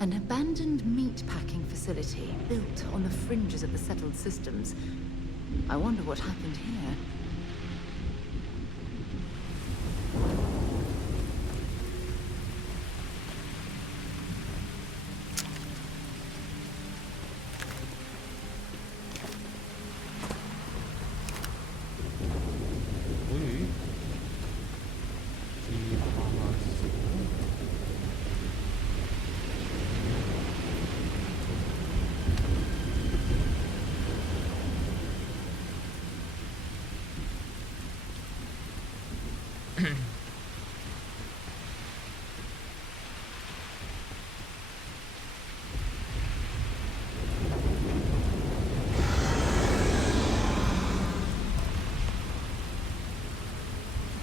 An abandoned meat-packing facility built on the fringes of the settled systems. I wonder what happened here. Ui.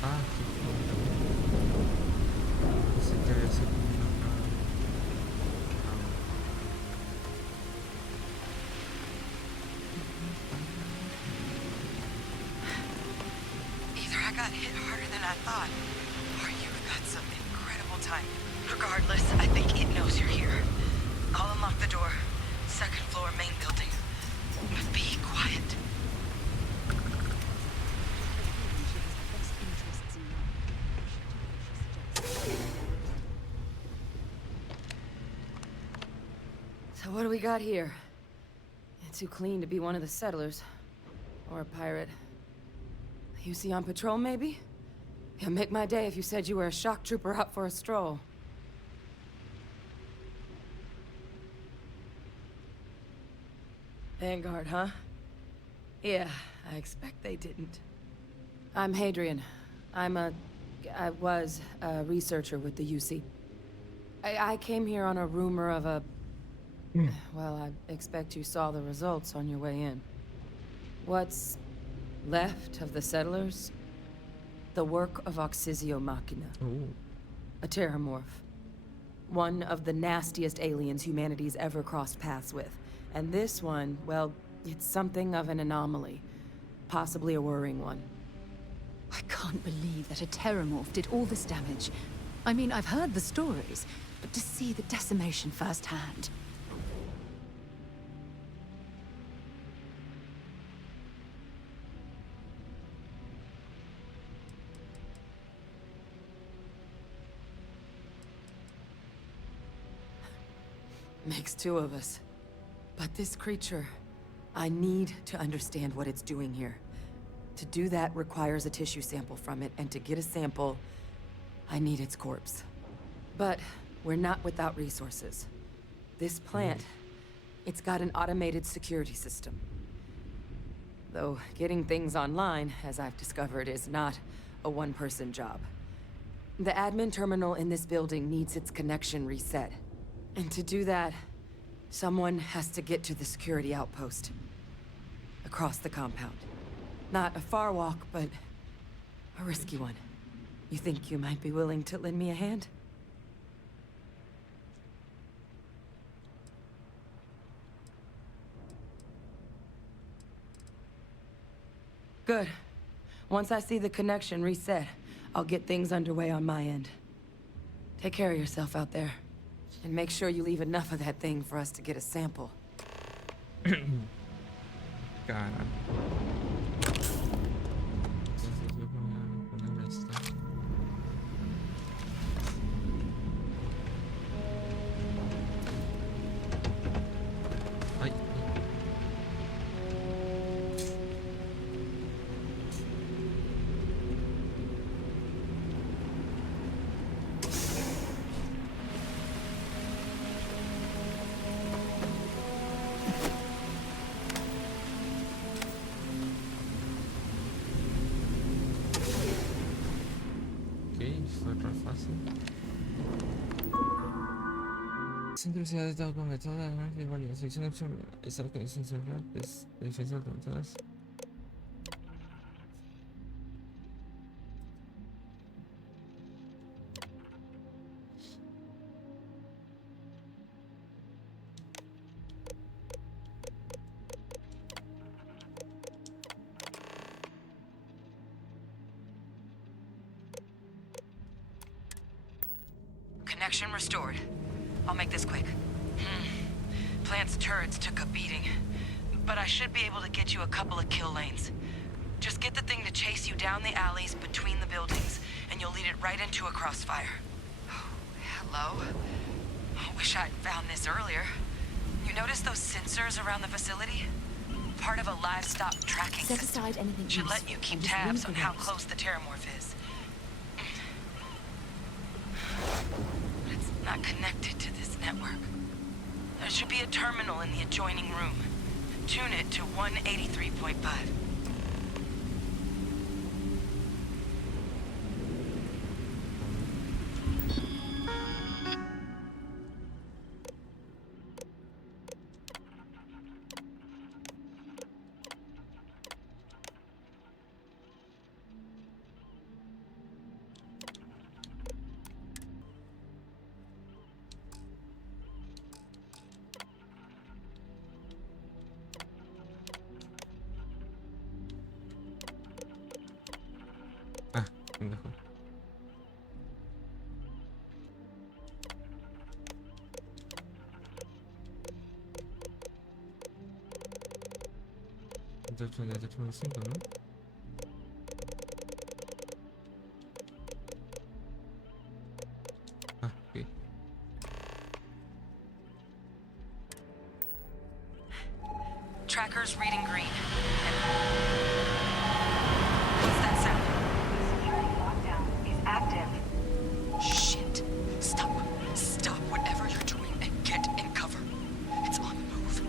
Ah, que foda. Você quer essa comida pra... Either I got hit harder than I thought, or you've got some incredible time. Regardless, I think it knows you're here. I'll unlock the door. Second floor, main building. But be quiet. So what do we got here? You're too clean to be one of the settlers. Or a pirate. You see on patrol, maybe? It'd make my day if you said you were a shock trooper out for a stroll. Vanguard, huh? Yeah, I expect they didn't. I'm Hadrian. I was a researcher with the UC. I came here on a rumor of a... Well, I expect you saw the results on your way in. What's left of the settlers? The work of Oxysio Machina. Oh. A terramorph. One of the nastiest aliens humanity's ever crossed paths with. And this one, well, it's something of an anomaly. Possibly a worrying one. I can't believe that a terramorph did all this damage. I mean, I've heard the stories, but to see the decimation firsthand... Makes two of us. But this creature, I need to understand what it's doing here. To do that requires a tissue sample from it, and to get a sample, I need its corpse. But we're not without resources. This plant, it's got an automated security system. Though getting things online, as I've discovered, is not a one-person job. The admin terminal in this building needs its connection reset. And to do that, someone has to get to the security outpost. Across the compound. Not a far walk, but a risky one. You think you might be willing to lend me a hand? Good. Once I see the connection reset, I'll get things underway on my end. Take care of yourself out there. And make sure you leave enough of that thing for us to get a sample. Cara. Ai. Foi pra fácil. Centro de ciudad está conectada a la sección de opción. Esta conexión celular es de defensa de conectadas. Connection restored. I'll make this quick. Plant's turrets took a beating, but I should be able to get you a couple of kill lanes. Just get the thing to chase you down the alleys between the buildings, and you'll lead it right into a crossfire. Hello? Wish I'd found this earlier. You notice those sensors around the facility? Part of a livestock tracking Set system. aside anything Should let useful you keep and just tabs leave on the how rest. close the terramorph is. But it's not connected to this network. There should be a terminal in the adjoining room. Tune it to 183.5. Ah, pendejo. Entonces, 5, ¿no? Ah, ok. Tracker's reading green. What's that sound? Security lockdown is active. Shit. Stop. Stop whatever you're doing and get in cover. It's on the move.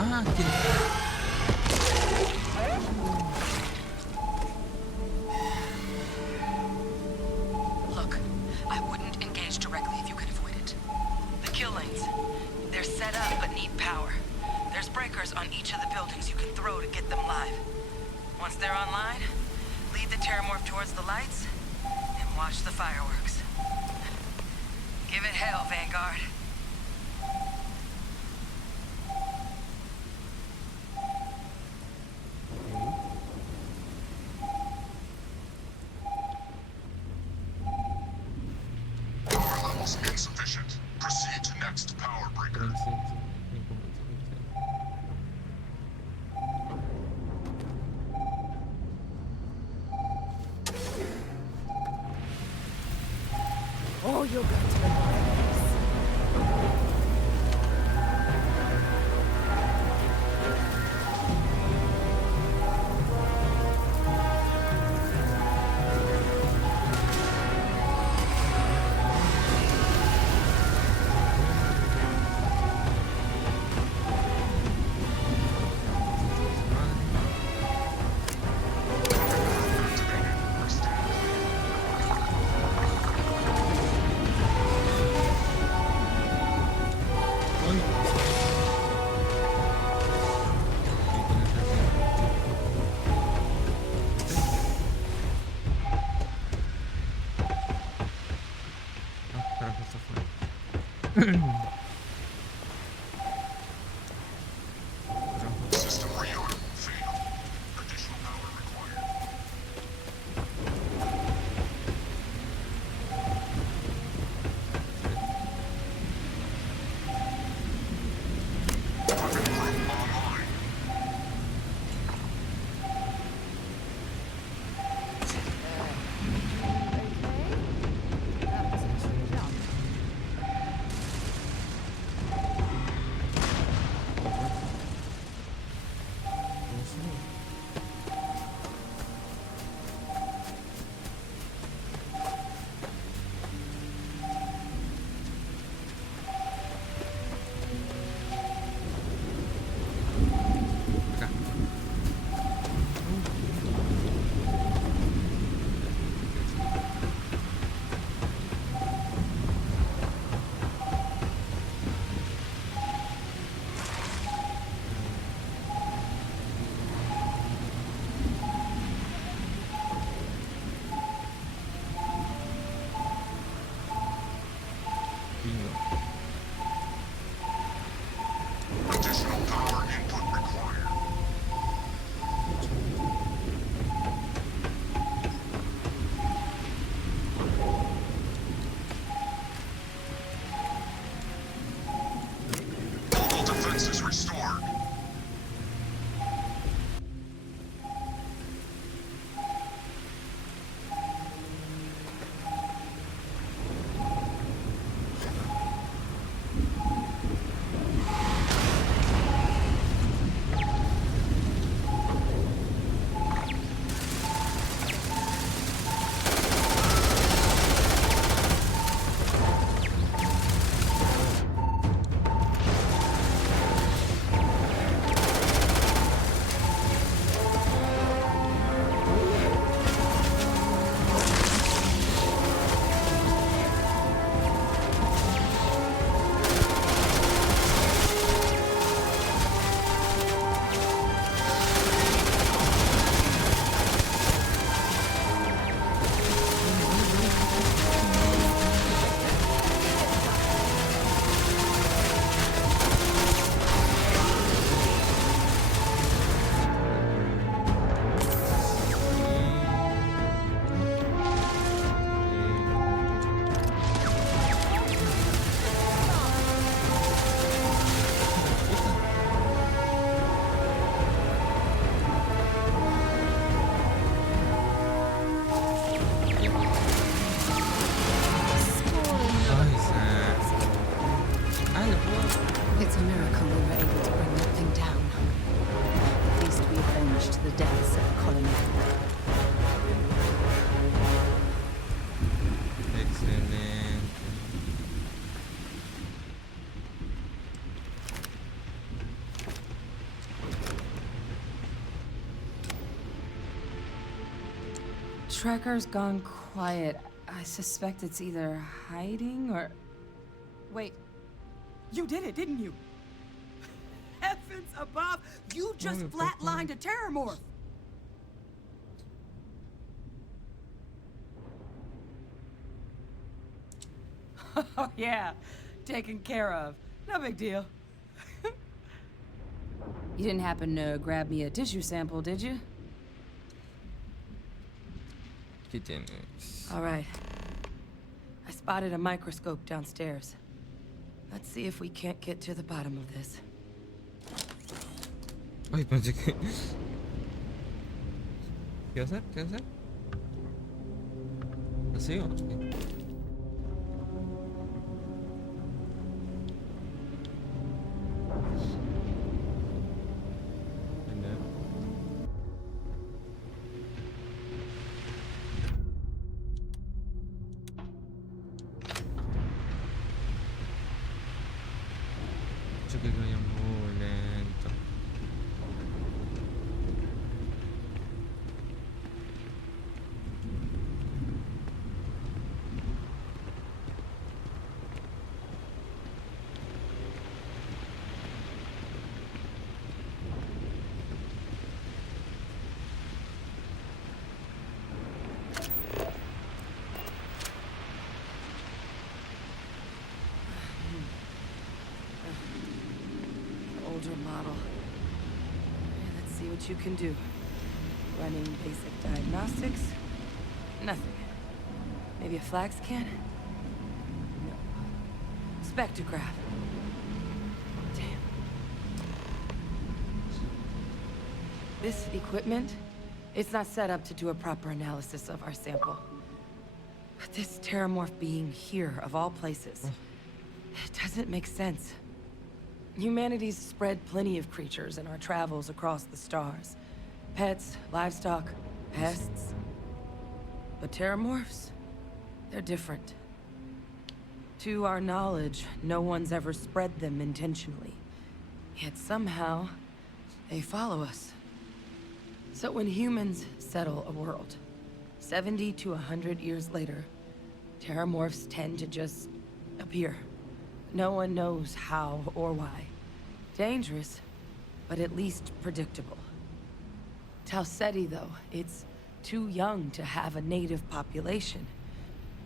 Ah, Look, I wouldn't engage directly if you could avoid it. The kill lanes. They're set up but need power. There's breakers on each of the buildings you can throw to get them live. Once they're online, lead the terramorph towards the lights and watch the fireworks. Give it hell, Vanguard. Power levels insufficient. Proceed to next power breaker. Oh, you're going to regret this. System reorder failed. Additional power required. Weapon group online. That was a jump. a miracle we were able to bring that thing down. At least we avenged the deaths of the colony. Excelente. Tracker's gone quiet. I suspect it's either hiding or... Wait. You did it, didn't you? Heavens above! You just flatlined a terramorph! Oh, yeah. Taken care of. No big deal. You didn't happen to grab me a tissue sample, did you? ¿Qué tienes? All right. I spotted a microscope downstairs. Let's see if we can't get to the bottom of this. Ay, pensé que... ¿Qué hacer? ¿Qué hacer? ¿Así o qué? Yo creo que vaya muy lento. Older model. Let's see what you can do. Running basic diagnostics. Nothing. Maybe a flax can? No. Spectrograph. Damn. This equipment, it's not set up to do a proper analysis of our sample. But this terramorph being here, of all places, it doesn't make sense. Humanity's spread plenty of creatures in our travels across the stars. Pets, livestock, pests. But terramorphs? They're different. To our knowledge, no one's ever spread them intentionally. Yet somehow, they follow us. So when humans settle a world, 70 to 100 years later, terramorphs tend to just appear. No one knows how or why. Dangerous, but at least predictable. Talseti, though, it's too young to have a native population.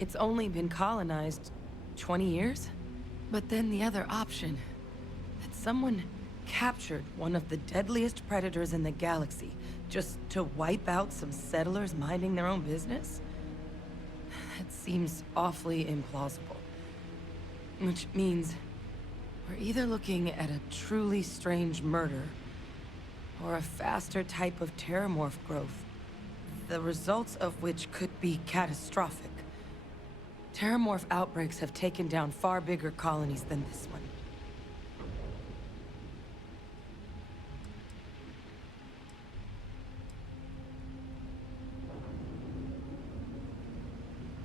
It's only been colonized 20 years? But then the other option, that someone captured one of the deadliest predators in the galaxy just to wipe out some settlers minding their own business? That seems awfully implausible. Which means we're either looking at a truly strange murder or a faster type of terramorph growth, the results of which could be catastrophic. Terramorph outbreaks have taken down far bigger colonies than this one.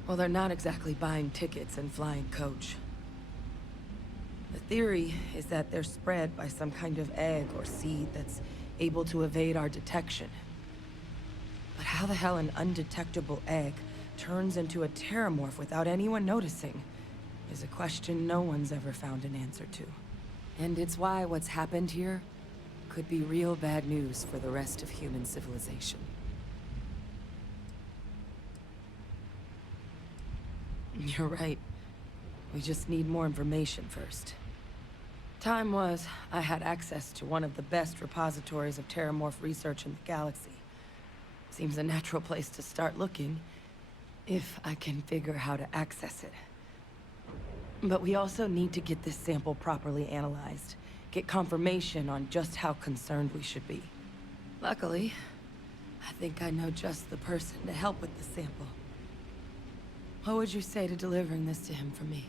Well, they're not exactly buying tickets and flying coach. The theory is that they're spread by some kind of egg or seed that's able to evade our detection. But how the hell an undetectable egg turns into a terramorph without anyone noticing is a question no one's ever found an answer to. And it's why what's happened here could be real bad news for the rest of human civilization. You're right. We just need more information first. Time was, I had access to one of the best repositories of terramorph research in the galaxy. Seems a natural place to start looking, if I can figure how to access it. But we also need to get this sample properly analyzed, get confirmation on just how concerned we should be. Luckily, I think I know just the person to help with the sample. What would you say to delivering this to him for me?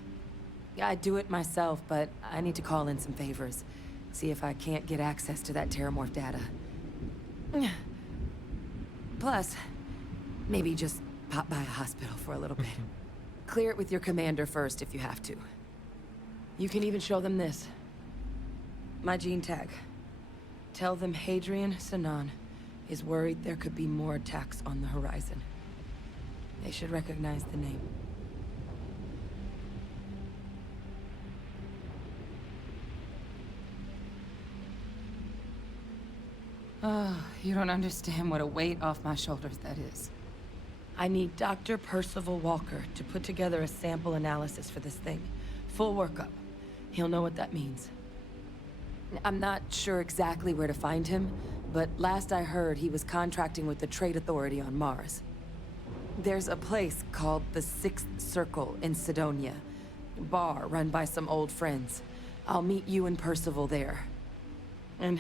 I'd do it myself, but I need to call in some favors. See if I can't get access to that Terramorph data. Plus, maybe just pop by a hospital for a little bit. Clear it with your commander first if you have to. You can even show them this. My gene tag. Tell them Hadrian Sanan is worried there could be more attacks on the horizon. They should recognize the name. Oh, you don't understand what a weight off my shoulders that is. I need Dr. Percival Walker to put together a sample analysis for this thing. Full workup. He'll know what that means. I'm not sure exactly where to find him, but last I heard he was contracting with the Trade Authority on Mars. There's a place called the Sixth Circle in Sidonia. A bar run by some old friends. I'll meet you and Percival there. And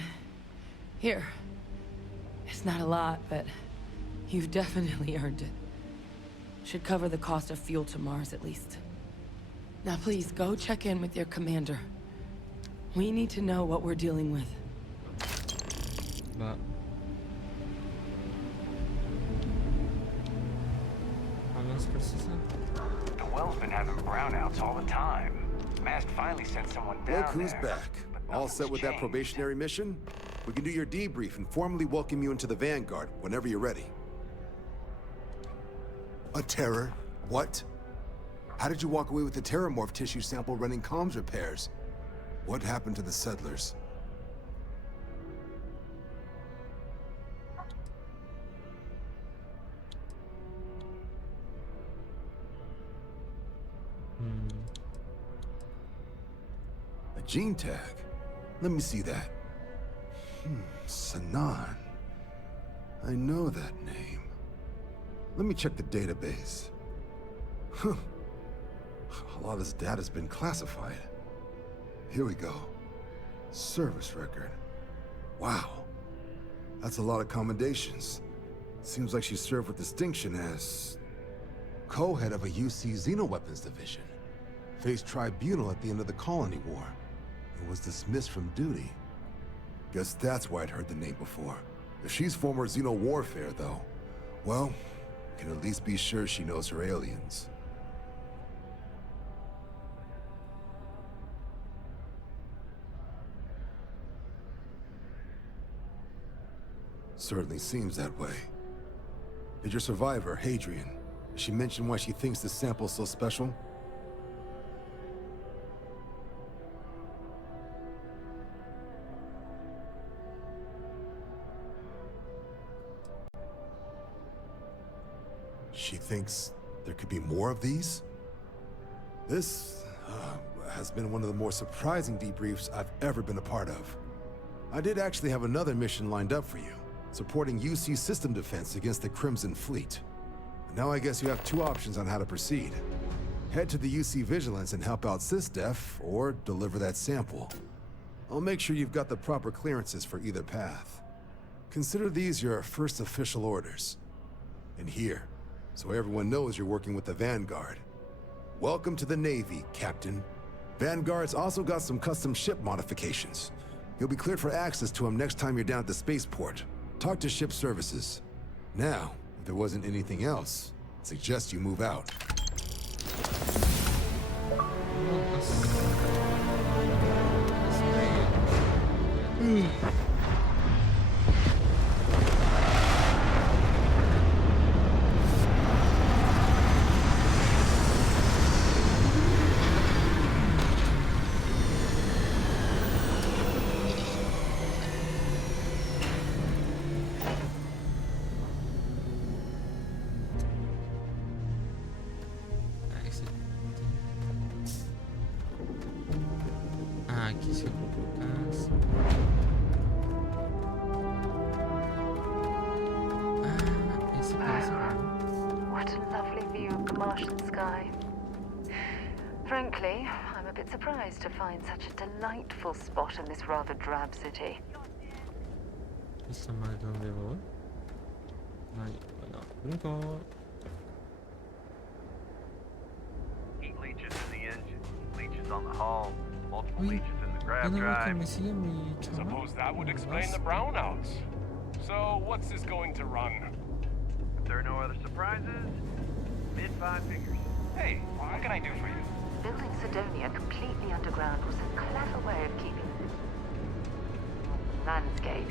here. It's not a lot, but you've definitely earned it. Should cover the cost of fuel to Mars at least. Now please, go check in with your commander. We need to know what we're dealing with. But how long precision? The well's been having brownouts all the time. Mast finally sent someone down Look who's there, back. but All set nothing's with that changed. probationary mission? We can do your debrief and formally welcome you into the Vanguard whenever you're ready. A terror? What? How did you walk away with the Terramorph tissue sample running comms repairs? What happened to the settlers? A gene tag? Let me see that. Sanan. I know that name. Let me check the database. Huh. A lot of this data's been classified. Here we go. Service record. Wow. That's a lot of commendations. Seems like she served with distinction as co-head of a UC Xenoweapons division. Faced tribunal at the end of the Colony War. And was dismissed from duty. Guess that's why I'd heard the name before. If she's former Xeno warfare, though, well, can at least be sure she knows her aliens. Certainly seems that way. Did your survivor, Hadrian, did she mention why she thinks the sample's so special? She thinks there could be more of these? This has been one of the more surprising debriefs I've ever been a part of. I did actually have another mission lined up for you, supporting UC system defense against the Crimson Fleet. Now I guess you have two options on how to proceed. Head to the UC Vigilance and help out SysDef, or deliver that sample. I'll make sure you've got the proper clearances for either path. Consider these your first official orders. And here, so everyone knows you're working with the Vanguard. Welcome to the Navy, Captain. Vanguard's also got some custom ship modifications. You'll be cleared for access to them next time you're down at the spaceport. Talk to ship services. Now, if there wasn't anything else, I suggest you move out. Ah, aqui se eu colocasse. Ah, esse aqui. What a lovely view of the Martian sky. Frankly, I'm a bit surprised to find such a delightful spot in this rather drab city. Questa madre non devo. No, un Heat leeches in the engine. Leeches cameras on the hull, multiple Uy, leeches in the yo grab no veo que drive. me sigue mi chama. Suppose that would ¿Cómo explain vas? the brownouts. So, what's this going to run? If there are no other surprises, mid five figures. Hey, what can I do for you? Building Sidonia completely underground was a clever way of keeping landscape.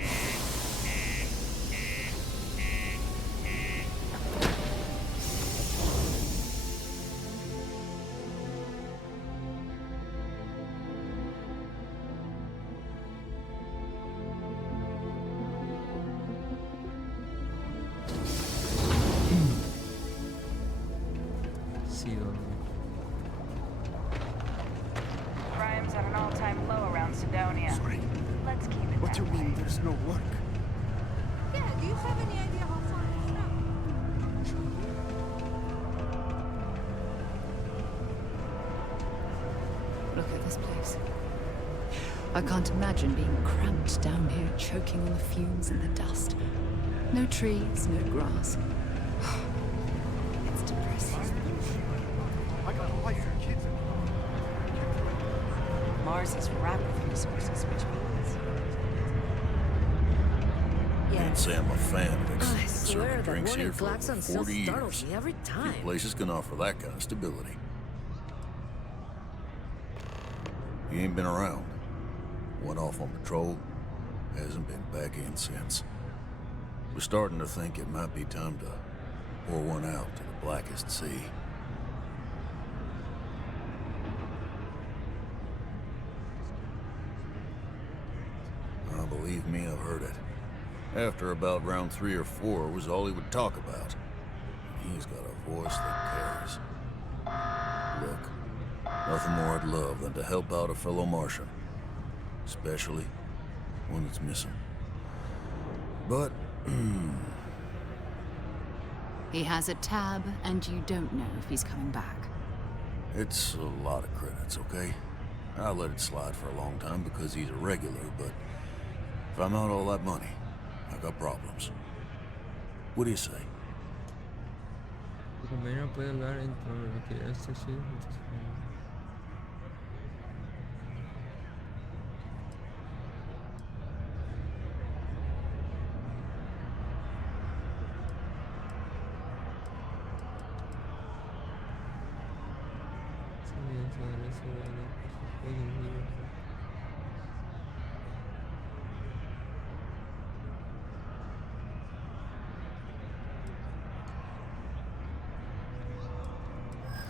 Sí, donde. Crime's at an all-time low around Sidonia. Sorry. Let's keep it What that do you way. mean there's no work? Yeah, do you have any idea how far it's from? Look at this place. I can't imagine being cramped down here, choking on the fumes and the dust. No trees, no grass. It's depressing. I got a wife and kids in Mars is wrapped with resources, which means... Can't say I'm a fan of I exclusive swear serving that drinks one in here for over Klaxon still 40 startles years. me every Few time. places can offer that kind of stability. He ain't been around. Went off on patrol. Hasn't been back in since. We're starting to think it might be time to pour one out to the blackest sea. Believe me, I've heard it. After about round 3 or 4 was all he would talk about. He's got a voice that carries. Look, nothing more I'd love than to help out a fellow Martian. Especially when it's missing. But, He has a tab, and you don't know if he's coming back. it's a lot of credits, okay? I let it slide for a long time because he's a regular, but if I'm out all that money, I got problems. What do you say? Tu compañero puede hablar en torno a lo que este sí.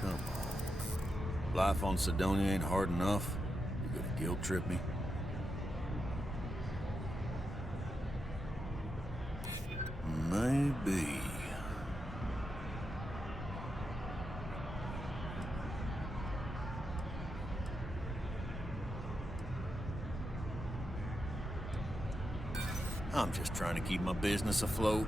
Come on. Life on Sidonia ain't hard enough. You gonna guilt trip me? Maybe. I'm just trying to keep my business afloat.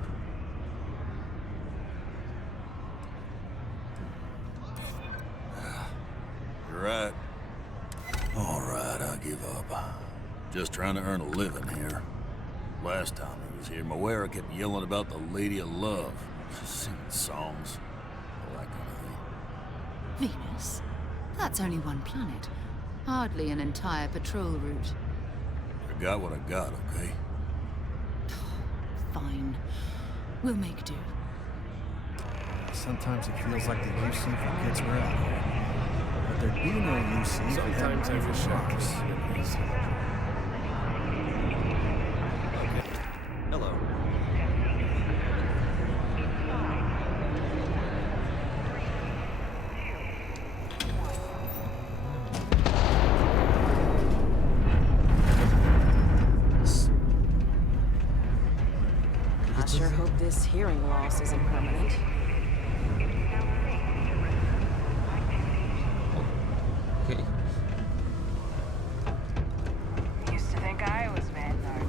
You're right. All right, I give up. Just trying to earn a living here. Last time I was here, Moira kept yelling about the Lady of Love. Singing songs. All that kind of thing. Venus? That's only one planet. Hardly an entire patrol route. I got what I got, okay? Fine. We'll make do. Sometimes it feels like the UC forgets we're out here. But there'd be no UC if we hadn't Sometimes I wish I could rocks. see it. Hello. I sure hope this hearing loss isn't permanent. Okay. Used to think I was Vanguard.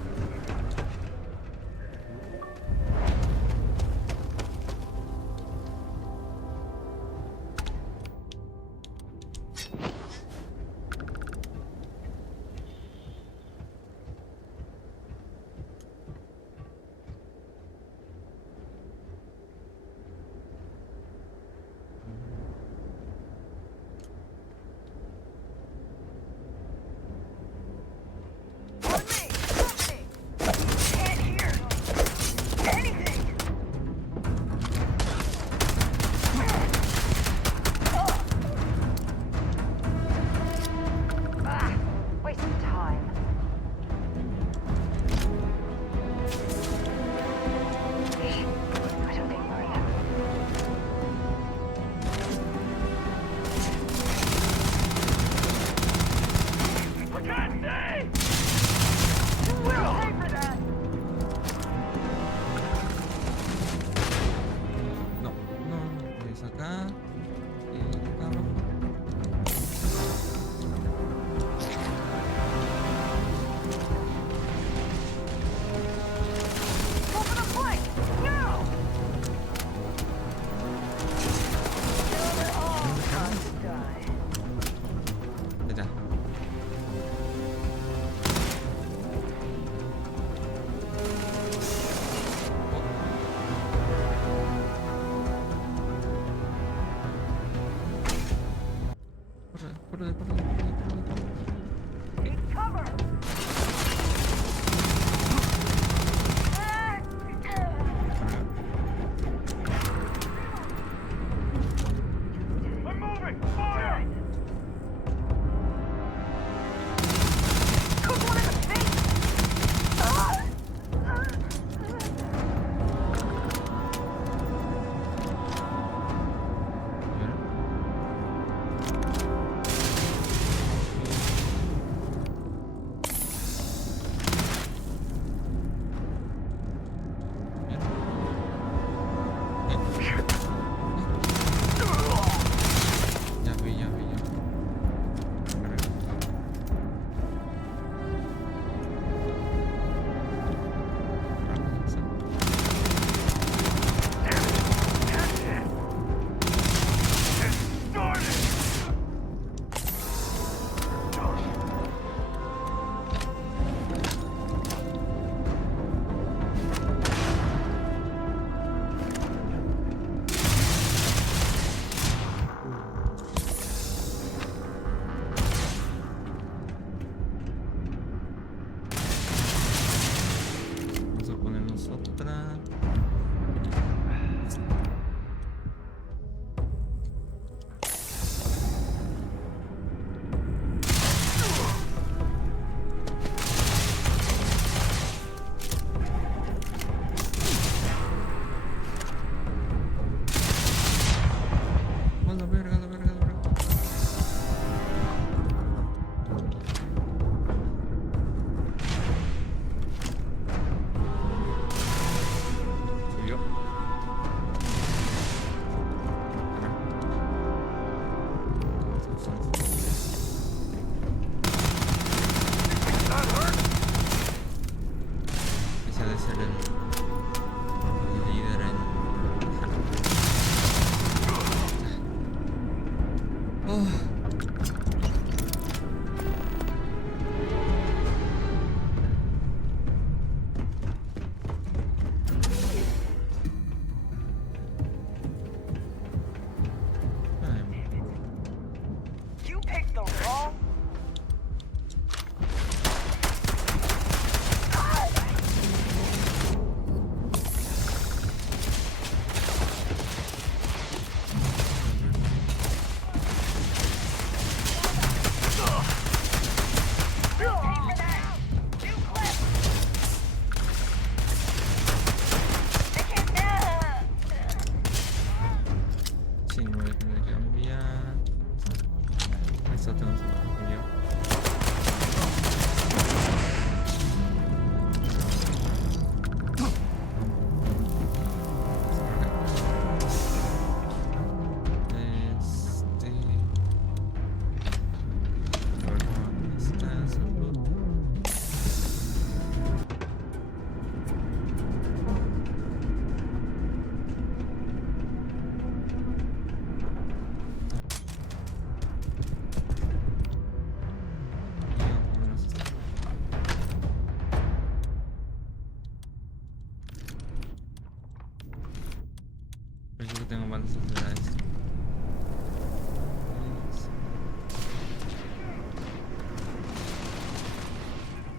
las sociedades.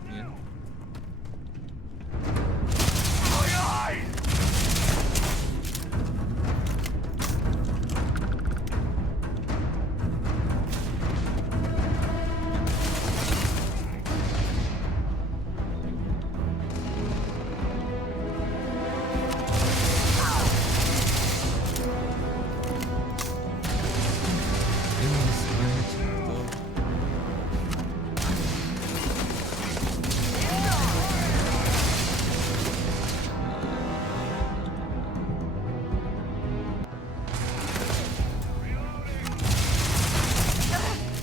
Bien.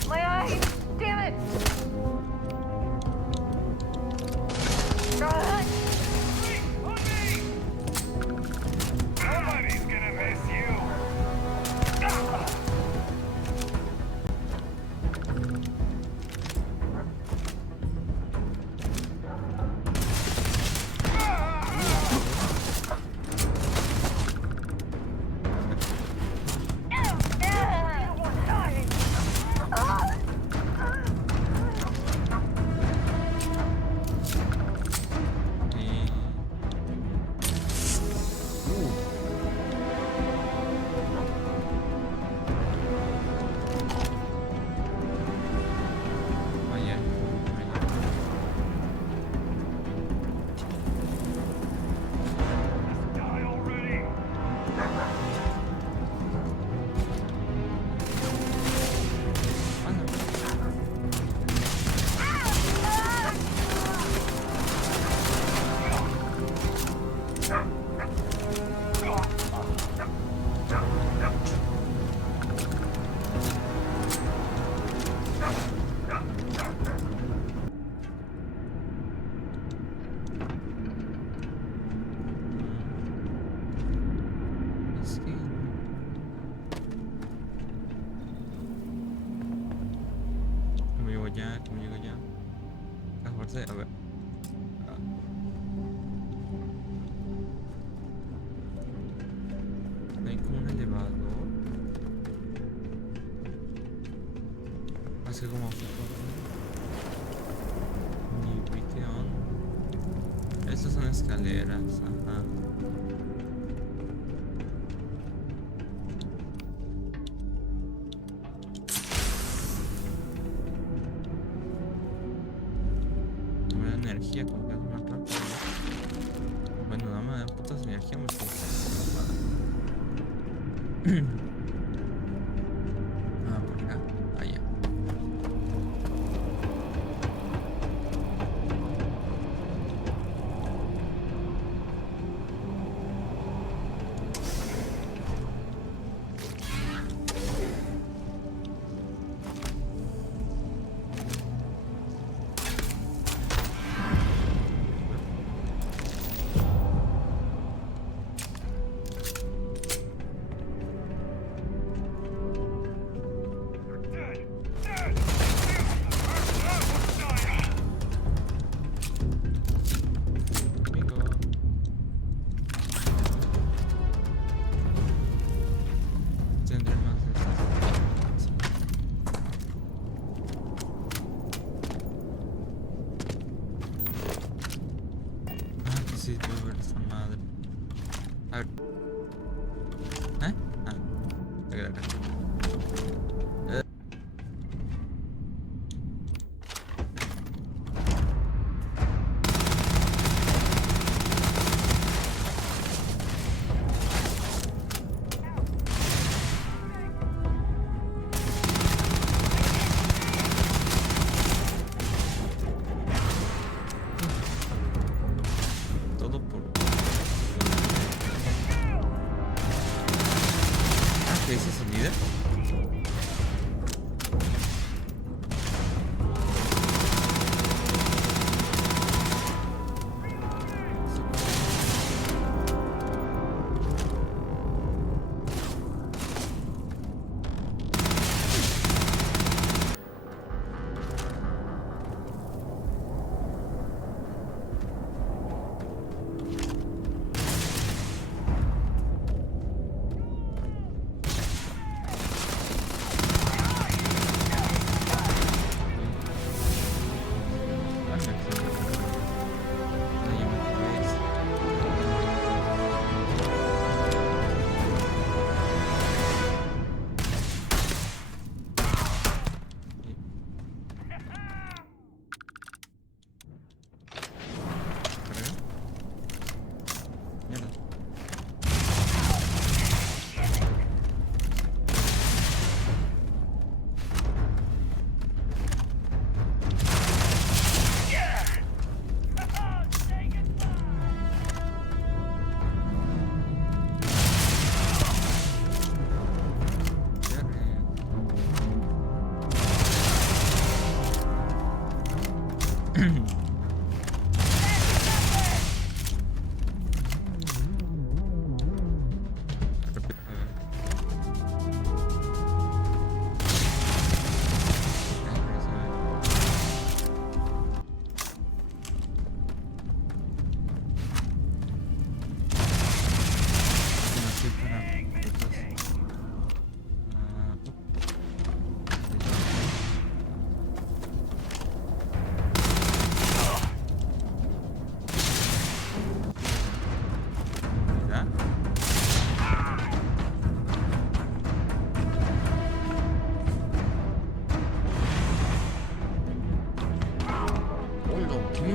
My eye! Damn it! Nobody's gonna miss you. Die already. Es que... ¿Cómo llego ya? ¿Cómo llego ya? A fuerza, a ver. Hay como un elevador. Así como... Ni ubique on. Estas son escaleras, ajá. Me da energía como que es una planta. Bueno, no me da putas energía, me estoy... Ah, por acá, allá. Tendré más de estas. Ah, que sí, puedo ver esta madre. A ver. ¿Eh? Ah, acá. Todo por...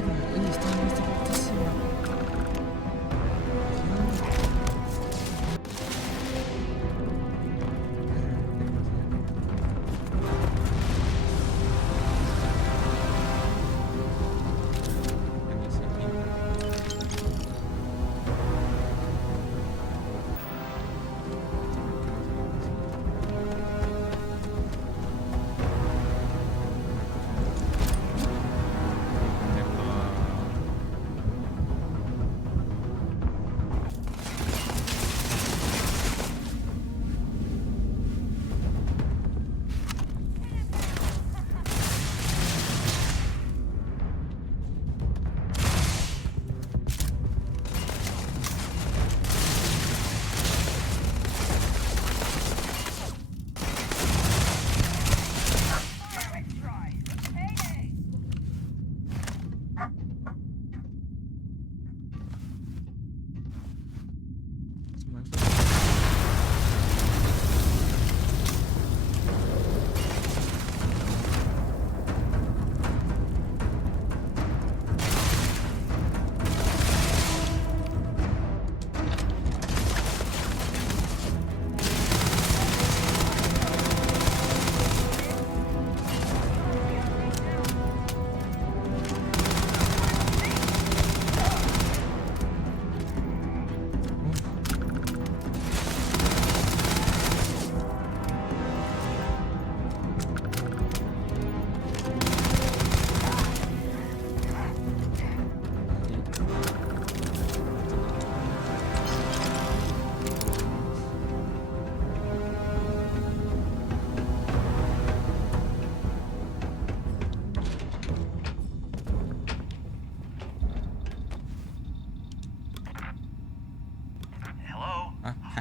Uy, está fortísimo.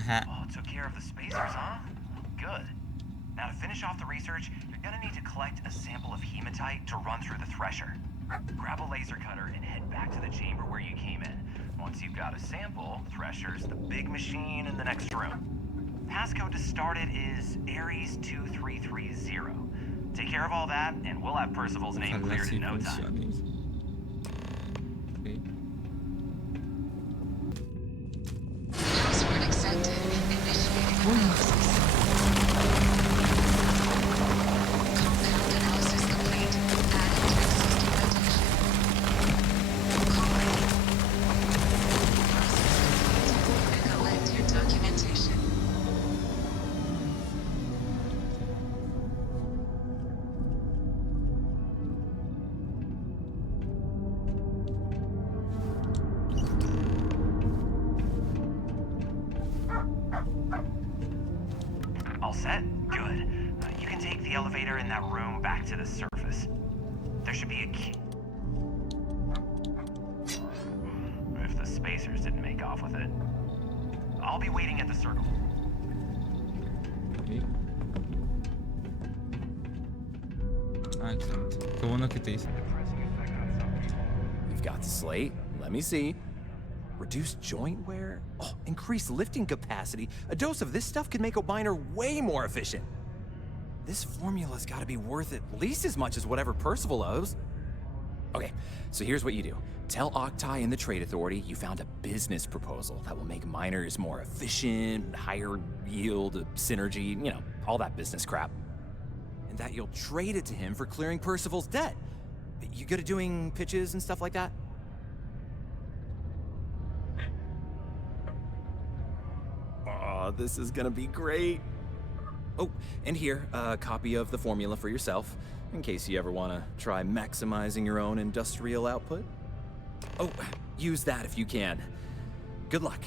Oh, took care of the spacers, huh? Good. Now to finish off the research, you're gonna need to collect a sample of hematite to run through the thresher. Grab a laser cutter and head back to the chamber where you came in. Once you've got a sample, thresher's the big machine in the next room. Passcode to start it is Ares 2330. Take care of all that, and we'll have Percival's name cleared in no time. Password accepted. Initiating analysis. Compound analysis complete. Adding to existing notation. Calling. Process complete. Collect your documentation. All set? Good. You can take the elevator in that room back to the surface. There should be a key. If the spacers didn't make off with it. I'll be waiting at the circle. Ok. Ah, excelente. Qué bueno que te hice. We've got the slate. Let me see. Reduced joint wear? Oh, increased lifting capacity. A dose of this stuff could make a miner way more efficient. This formula's gotta be worth at least as much as whatever Percival owes. Okay, so here's what you do. Tell Octai and the Trade Authority you found a business proposal that will make miners more efficient, higher yield, synergy, you know, all that business crap. And that you'll trade it to him for clearing Percival's debt. You good at doing pitches and stuff like that? Oh, this is gonna be great. Oh, and here, a copy of the formula for yourself, in case you ever want to try maximizing your own industrial output. Oh, use that if you can. Good luck.